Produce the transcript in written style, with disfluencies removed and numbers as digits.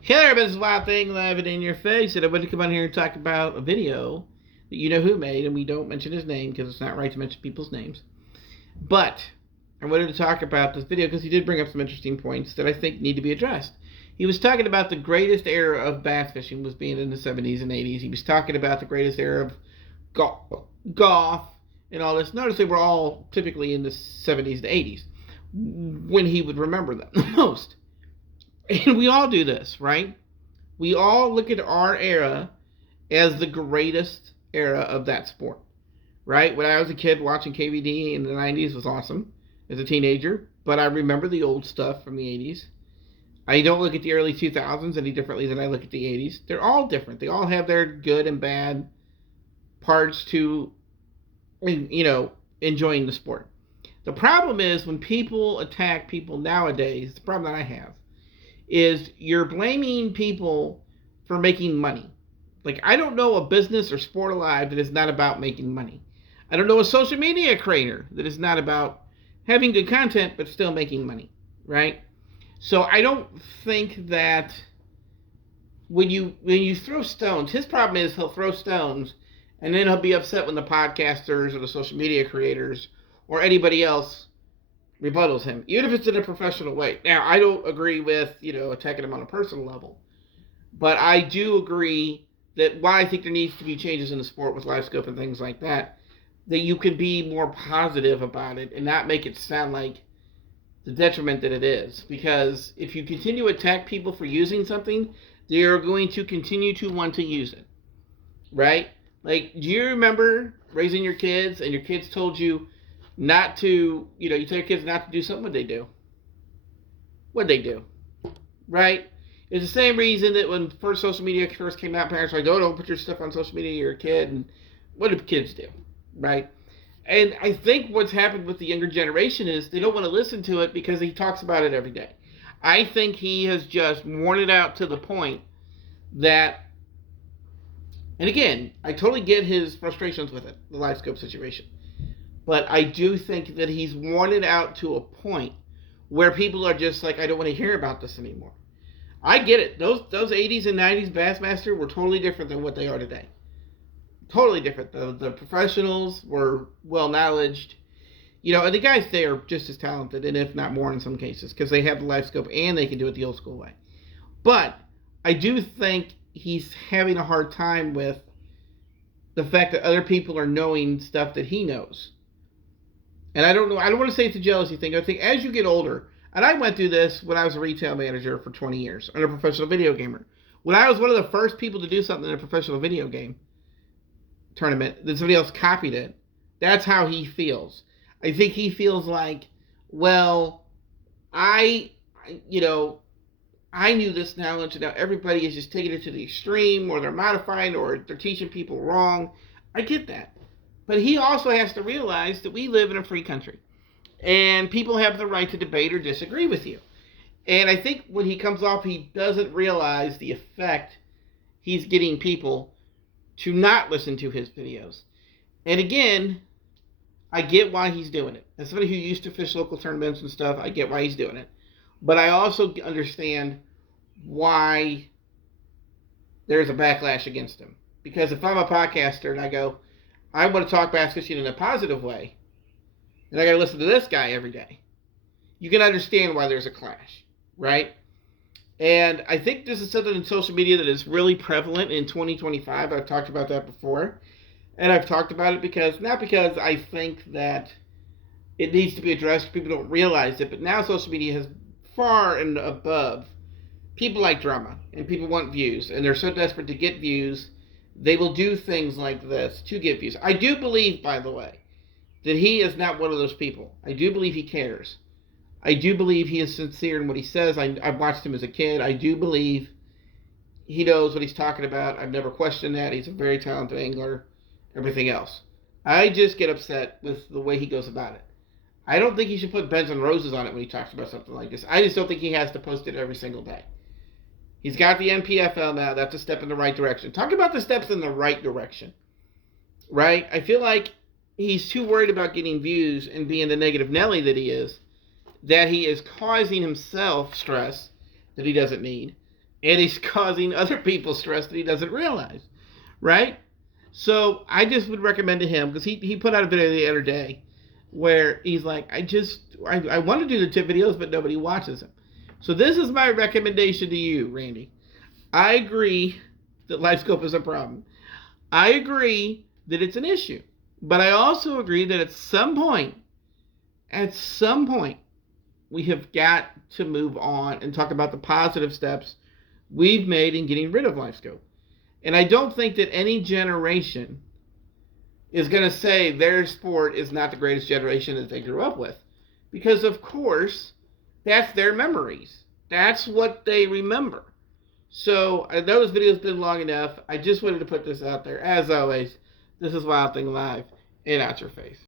Hey there, this is Wild Thing laughing in your face, and I want to come on here and talk about a video that you know who made, and we don't mention his name because it's not right to mention people's names. But I wanted to talk about this video because he did bring up some interesting points that I think need to be addressed. He was talking about the greatest era of bass fishing was being in the 70s and 80s. He was talking about the greatest era of golf and all this. Notice they were all typically in the 70s to 80s when he would remember them the most. And we all do this, right? We all look at our era as the greatest era of that sport, right? When I was a kid, watching KVD in the 90s was awesome as a teenager, but I remember the old stuff from the 80s. I don't look at the early 2000s any differently than I look at the 80s. They're all different. They all have their good and bad parts to, enjoying the sport. The problem is when people attack people nowadays, the problem that I have is you're blaming people for making money. Like, I don't know a business or sport alive that is not about making money. I don't know a social media creator that is not about having good content but still making money, right? So I don't think that when you throw stones, his problem is he'll throw stones and then he'll be upset when the podcasters or the social media creators or anybody else rebuttals him, even if it's in a professional way. Now, I don't agree with, attacking him on a personal level, but I do agree that why I think there needs to be changes in the sport with live scope and things like that, that you can be more positive about it and not make it sound like the detriment that it is. Because if you continue to attack people for using something, they are going to continue to want to use it, right? Like, do you remember raising your kids and your kids told you not to, you tell your kids not to do something, what'd they do? What'd they do? Right? It's the same reason that when first social media first came out, parents were like, oh, don't put your stuff on social media, you're a kid. And what do kids do? Right? And I think what's happened with the younger generation is they don't want to listen to it because he talks about it every day. I think he has just worn it out to the point that, and again, I totally get his frustrations with it, the live scope situation. But I do think that he's worn it out to a point where people are just like, I don't want to hear about this anymore. I get it. Those 80s and 90s Bassmaster were totally different than what they are today. Totally different. The professionals were well-knowledged. And the guys there are just as talented, and if not more in some cases, because they have the live scope and they can do it the old school way. But I do think he's having a hard time with the fact that other people are knowing stuff that he knows. And I don't know, I don't want to say it's a jealousy thing. I think as you get older, and I went through this when I was a retail manager for 20 years, and a professional video gamer. When I was one of the first people to do something in a professional video game tournament, then somebody else copied it. That's how he feels. I think he feels like, well, I knew this knowledge, and now everybody is just taking it to the extreme, or they're modifying, or they're teaching people wrong. I get that. But he also has to realize that we live in a free country. And people have the right to debate or disagree with you. And I think when he comes off, he doesn't realize the effect he's getting people to not listen to his videos. And again, I get why he's doing it. As somebody who used to fish local tournaments and stuff, I get why he's doing it. But I also understand why there's a backlash against him. Because if I'm a podcaster and I go, I want to talk bass fishing in a positive way, and I got to listen to this guy every day, you can understand why there's a clash, right? And I think this is something in social media that is really prevalent in 2025. I've talked about that before. And I've talked about it not because I think that it needs to be addressed, people don't realize it, but now social media has far and above. People like drama, and people want views, and they're so desperate to get views, they will do things like this to get views. I do believe, by the way, that he is not one of those people. I do believe he cares. I do believe he is sincere in what he says. I've watched him as a kid. I do believe he knows what he's talking about. I've never questioned that. He's a very talented angler, everything else. I just get upset with the way he goes about it. I don't think he should put beds and roses on it when he talks about something like this. I just don't think he has to post it every single day. He's got the NPFL now. That's a step in the right direction. Talk about the steps in the right direction, right? I feel like he's too worried about getting views and being the negative Nelly that he is causing himself stress that he doesn't need. and he's causing other people stress that he doesn't realize, right? So I just would recommend to him, because he put out a video the other day where he's like, I want to do the tip videos, but nobody watches them. So this is my recommendation to you, Randy. I agree that LifeScope is a problem. I agree that it's an issue. But I also agree that at some point, we have got to move on and talk about the positive steps we've made in getting rid of LifeScope. And I don't think that any generation is going to say their sport is not the greatest generation that they grew up with. Because, of course, that's their memories. That's what they remember. So I know this video's been long enough. I just wanted to put this out there. As always, this is Wild Thing Live, and out your face.